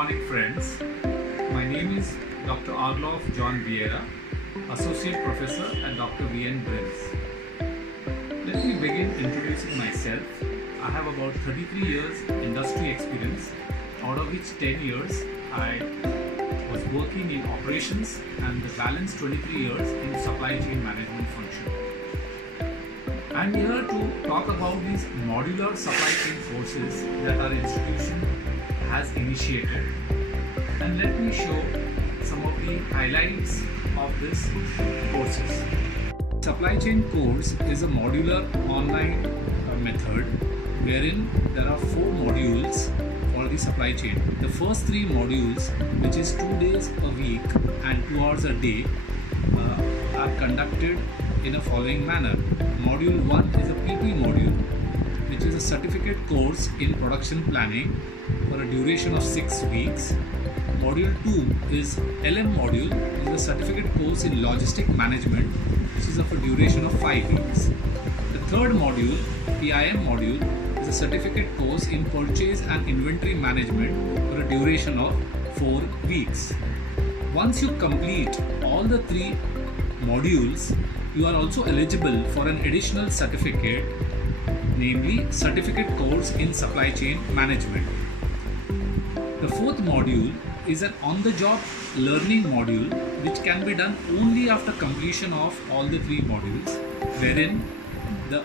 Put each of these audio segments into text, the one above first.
morning, friends. My name is Dr. Arlof John Vieira, Associate Professor at Dr. V.N. Brills. Let me begin introducing myself. I have about 33 years industry experience, out of which 10 years I was working in operations and the balance 23 years in supply chain management function. I am here to talk about these modular supply chain courses that our institution has initiated, and let me show some of the highlights of these courses. Supply chain course is a modular online method wherein there are 4 modules for the supply chain. The first 3 modules, which is 2 days a week and 2 hours a day, are conducted in a following manner. Module 1 is a PP module, which is a certificate course in production planning for a duration of 6 weeks. Module 2 is LM module, which is a certificate course in logistic management, which is of a duration of 5 weeks. The third module, PIM module, is a certificate course in purchase and inventory management for a duration of 4 weeks. Once you complete all the 3 modules, you are also eligible for an additional certificate, namely Certificate Course in Supply Chain Management. The 4th module is an on-the-job learning module which can be done only after completion of all the 3 modules, wherein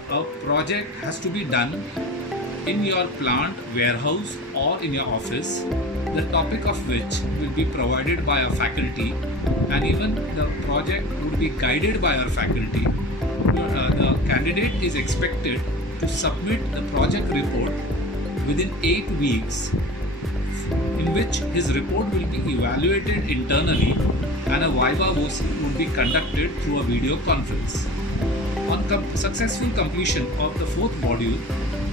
a project has to be done in your plant, warehouse or in your office, the topic of which will be provided by our faculty, and even the project would be guided by our faculty. The candidate is expected to submit the project report within 8 weeks, in which his report will be evaluated internally and a viva voce would be conducted through a video conference. On successful completion of the 4th module,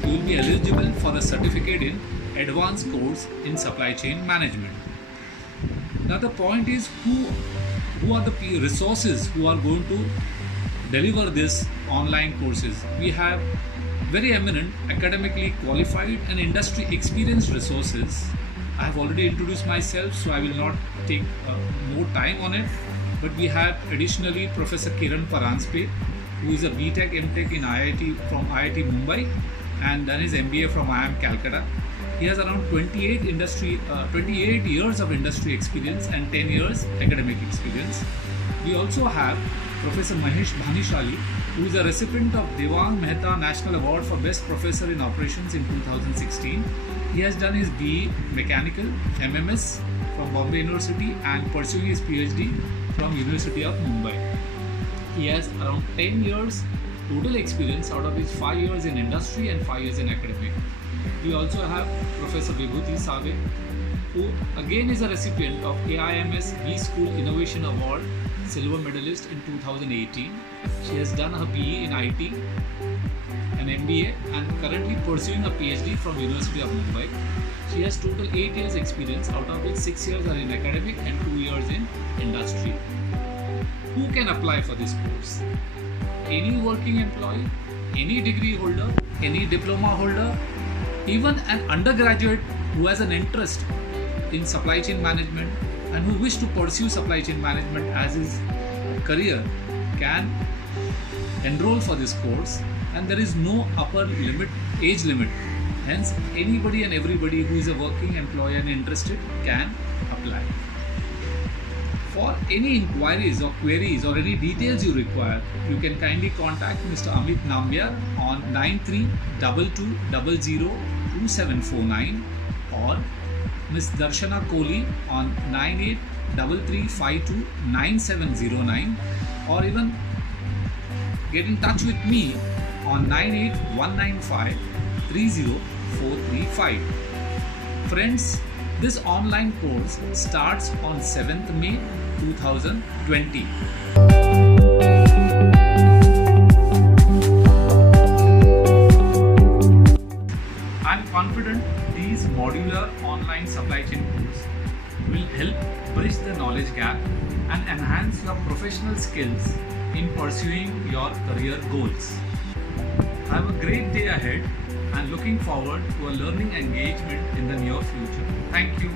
you will be eligible for a certificate in advanced course in supply chain management. Now the point is, who are the resources who are going to deliver this online courses? We have very eminent, academically qualified and industry experienced resources. I have already introduced myself, so I will not take more time on it. But we have additionally Professor Kiran Paranspe, who is a BTech MTech in IIT from IIT Mumbai and done his MBA from IIM Calcutta. He has around 28 years of industry experience and 10 years academic experience. We also have Professor Mahesh Bhanishali, who is a recipient of Devang Mehta National Award for Best Professor in Operations in 2016. He has done his BE Mechanical, MMS from Bombay University and pursuing his PhD from University of Mumbai. He has around 10 years total experience, out of which 5 years in industry and 5 years in academic. We also have Professor Vibhuti Save, who again is a recipient of AIMS B School Innovation Award Silver Medalist in 2018. She has done her BE in IT, an MBA, and currently pursuing a PhD from University of Mumbai. She has total 8 years experience, out of which 6 years are in academic and 2 years in industry. Who can apply for this course? Any working employee, any degree holder, any diploma holder, even an undergraduate who has an interest in supply chain management and who wish to pursue supply chain management as his career can enroll for this course, and there is no upper limit, age limit. Hence, anybody and everybody who is a working employee and interested can apply. For any inquiries or queries or any details you require, you can kindly contact Mr. Amit Nambiar on 9322002749 or Ms. Darshana Kohli on 9833529709, or even get in touch with me on 98195-30435. Friends, this online course starts on 7th May 2020. I'm confident these modular online supply chain courses will help bridge the knowledge gap and enhance your professional skills in pursuing your career goals. Have a great day ahead and looking forward to a learning engagement in the near future. Thank you.